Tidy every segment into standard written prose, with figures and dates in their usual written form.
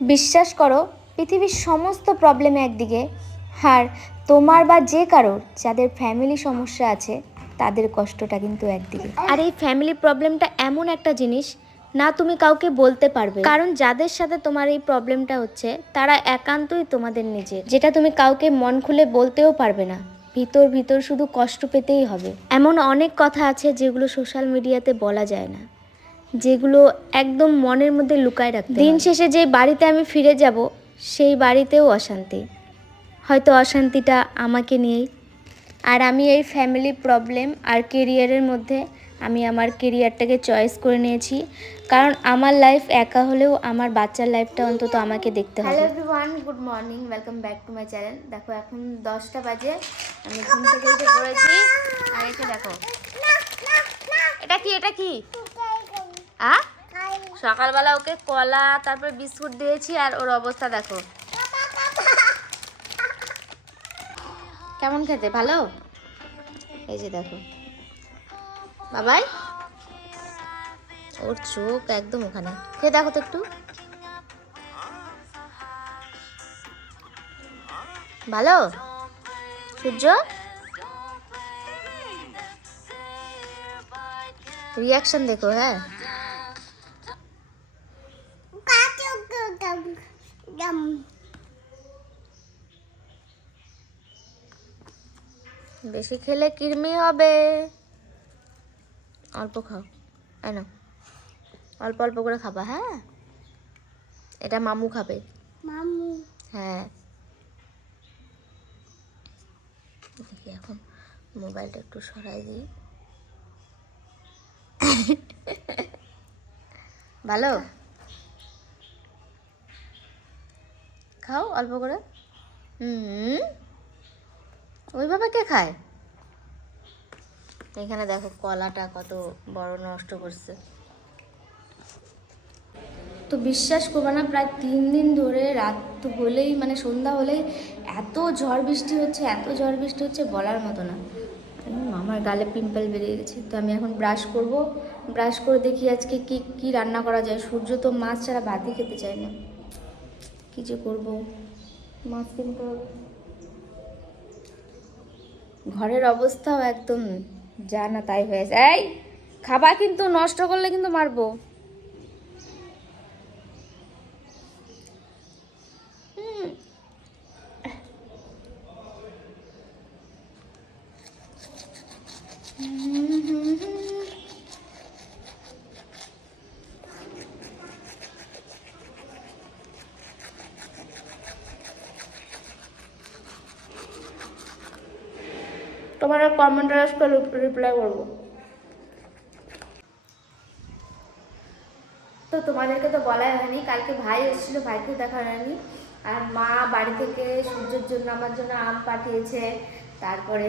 বিশ্বাস করো, পৃথিবীর সমস্ত প্রবলেম একদিকে, আর তোমার বা যে কারোর যাদের ফ্যামিলি সমস্যা আছে তাদের কষ্টটা কিন্তু একদিকে। আর এই ফ্যামিলি প্রবলেমটা এমন একটা জিনিস, না তুমি কাউকে বলতে পারবে, কারণ যাদের সাথে তোমার এই প্রবলেমটা হচ্ছে তারা একান্তই তোমাদের নিজের, যেটা তুমি কাউকে মন খুলে বলতেও পারবে না। ভিতর ভিতর শুধু কষ্ট পেতেই হবে। এমন অনেক কথা আছে যেগুলো সোশ্যাল মিডিয়াতে বলা যায় না, যেগুলো একদম মনের মধ্যে লুকায় রাখতে হয়। দিন শেষে যে বাড়িতে আমি ফিরে যাব সেই বাড়িতেও অশান্তি, হয়তো অশান্তিটা আমাকে নিয়েই। আর আমি এই ফ্যামিলি প্রবলেম আর কেরিয়ারের মধ্যে আমি আমার কেরিয়ারটাকে চয়েস করে নিয়েছি, কারণ আমার লাইফ একা হলেও আমার বাচ্চার লাইফটা অন্তত আমাকে দেখতে হবে। Hello everyone, good morning, welcome back to my channel. দেখো এখন 10টা বাজে, আমি ঘুম থেকে উঠে পড়েছি। আর এটা দেখো, এটা কি এটা কি সকালবেলা ওকে কলা তারপরে বিস্কুট দিয়েছি, আর ওর অবস্থা দেখো। কেমন খেতে? ভালো? এই যে দেখো বাবাই, ওর চোখ একদম ওখানে। খেয়ে দেখো তো একটু। ভালো? সূর্য রিয়াকশন দেখো। হ্যাঁ, বেশি খেলে কৃমি হবে। অল্প খাও, না অল্প অল্প করে খাবা। হ্যাঁ, এটা মামু খাবে। মামু? হ্যাঁ। দেখি এখন মোবাইলটা একটু সরাই দিই। ভালো? খাও অল্প করে। ওইভাবে কে খায়? এখানে দেখো কলাটা কত বড় নষ্ট করছে। তো বিশ্বাস করবে না, প্রায় 3 দিন ধরে রাত হলেই মানে সন্ধ্যা হলেই এত ঝড় বৃষ্টি হচ্ছে, এত ঝড় বৃষ্টি হচ্ছে বলার মতো না। আমার গালে পিম্পল বেরিয়ে গেছে। তো আমি এখন ব্রাশ করব, ব্রাশ করে দেখি আজকে কি কি রান্না করা যায়। সূর্য তো মাছ ছাড়া ভাতই খেতে চায় না, কী যে করবো। মাছ কিনতে হবে। ঘরের অবস্থাও একদম যা না তাই হয়েছে। এই খাবার কিন্তু নষ্ট করলে কিন্তু মারবো। তোমার কমেন্টে রিপ্লাই করবো। তো তোমাদেরকে তো বলাই হয়নি, কালকে ভাই এসেছিল, ভাইকেও দেখা হয়নি। আর মা বাড়ি থেকে সূর্যের জন্য আমার জন্য আম পাঠিয়েছে। তারপরে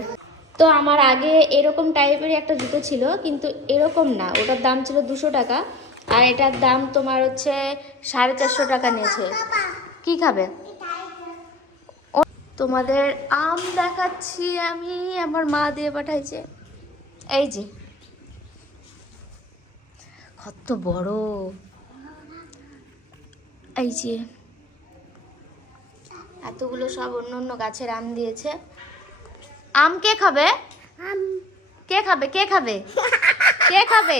তো আমার আগে এরকম টাইপের একটা জুতো ছিল, কিন্তু এরকম না, ওটার দাম ছিল 200 টাকা, আর এটার দাম তোমার হচ্ছে 450 টাকা নিয়েছে। কি খাবে? তোমাদের আম দেখাচ্ছি আমি, আমার মা দিয়ে পাঠাইছে। এই যে কত বড়, এই যে এতগুলো সব অন্য অন্য গাছের আম দিয়েছে। আম কে খাবে? কে খাবে? কে খাবে? কে খাবে?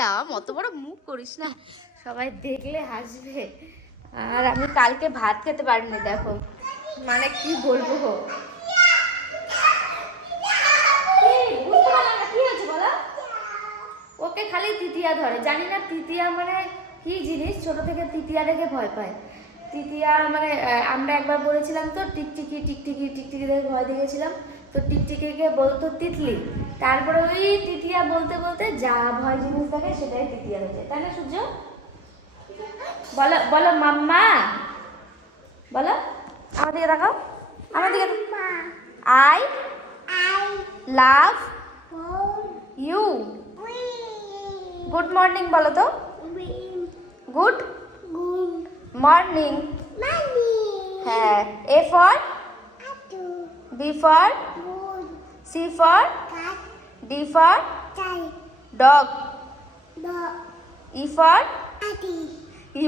রাম, অত বড় মুখ করিস না, সবাই দেখলে হাসবে। আর আমি কালকে ভাত খেতে পারিনি, দেখো মানে কি বলবো। ওকে খালি তৃতীয়া ধরে, জানি না তৃতীয়া মানে কি জিনিস, ছোট থেকে তৃতীয়া দেখে ভয় পায়। তৃতীয়া মানে আমরা একবার বলেছিলাম তো টিকটিকি টিকটিকি টিকটিকি দেখে ভয় দেখেছিলাম, তো টিকটিকিকে বলতো তিতলি। তারপরে ওই তৃতীয়া বলতে বলতে যা ভয় জিনিস দেখে সেটাই তৃতীয়া হয়ে যায়, তাই না সূর্য? বলো বলো মাম্মা, বলো আমার দিকে তাকাও, আমার দিকে। I love you. Good morning বলো তো। Good morning. হ্যাঁ, A for B for C for D for dog. E for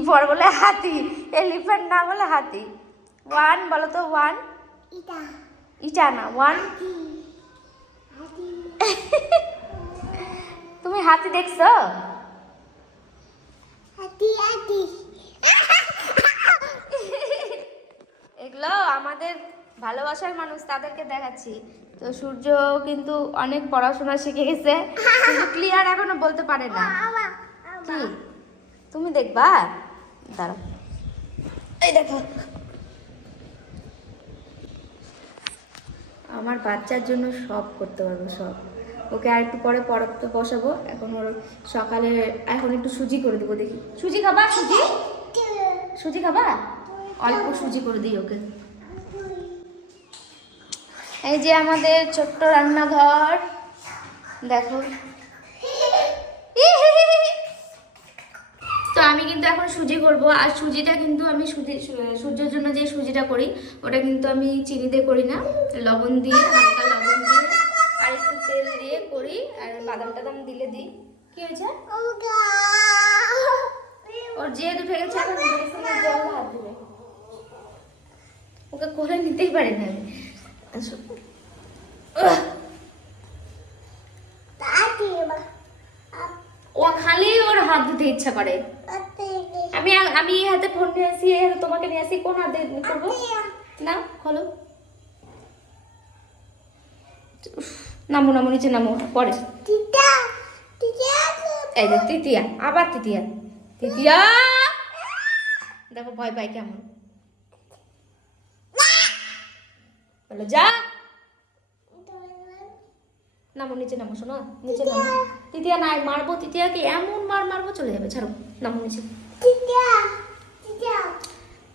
পর বলে হাতি, এলিফ্যান্ট না বলে হাতি। 1 বলো তো, 1। ইটা না, 1। তুমি হাতি দেখছো? এগুলো আমাদের ভালোবাসার মানুষ, তাদেরকে দেখাচ্ছি। তো সূর্য কিন্তু অনেক পড়াশোনা শিখে গেছে, কিন্তু ক্লিয়ার এখনো বলতে পারে না। কি তুমি দেখবা? দাঁড়াও, এই দেখো আমার বাচ্চার জন্য সব করতে পারবো, সব। ওকে আর একটু পরে পড়াতে বসাবো। এখন ওর সকালে এখন একটু সুজি করে দেবো, দেখি। সুজি খাবা? সুজি, সুজি খাবা? অল্প সুজি করে দিই ওকে। এই যে আমাদের ছোট্ট রান্নাঘর, দেখো। তো আমি কিন্তু এখন সুজি করব, আর সুজিটা কিন্তু আমি সূর্যের জন্য যে সুজিটা করি ওটা কিন্তু আমি চিনি দিয়ে করি না, লবণ দিয়ে, হালকা লবণ দিয়ে আর একটু তেল দিয়ে করি। আর বাদাম টাদাম দিলে দিই। কি হয়েছে? ওর যে উঠে গেছে, এখন বেসিনে জল হাত দিবে, ওকে করে নিতেই পারি না আমি। ও খালি ওর হাত দিতে ইচ্ছা করে। আমি এই হাতে ফোন নিয়ে আসি, এই হাতে তোমাকে নিয়ে আসি, কোন হাতে করবো? না, খোলো। নামো নামো, নিচে নামো, পরে। এই দেখ তৃতীয়া, আবার তৃতীয়া, তৃতীয়া দেখো ভয় পাই কেমন। বলো যা, নামো, নিচে নামো, শোনো, নিচে নামো। তৃতীয়া নাই, মারবো তৃতীয়াকে, এমন মারবো, চলে যাবে, ছাড়ো, নামো নিচে।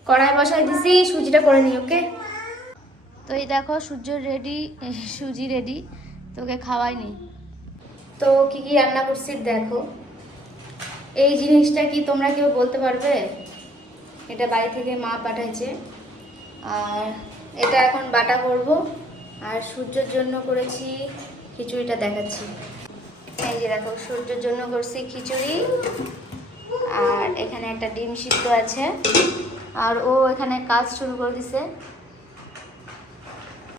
কড়াই বসাই দিছি, সুজিটা করে নিই, ওকে। তো এই দেখো সূর্য রেডি, সুজি রেডি, তোকে খাওয়াই নেই। তো কি কি রান্না করছি দেখো। এই জিনিসটা কি তোমরা কেউ বলতে পারবে? এটা বাড়ি থেকে মা পাঠাইছে, আর এটা এখন বাটা করব। আর সূর্যের জন্য করেছি খিচুড়িটা, দেখাচ্ছি। এই যে দেখো, সূর্যের জন্য করছি খিচুড়ি, আর এখানে একটা ডিম সিদ্ধ আছে, আর ও এখানে কাজ শুরু করে দিছে।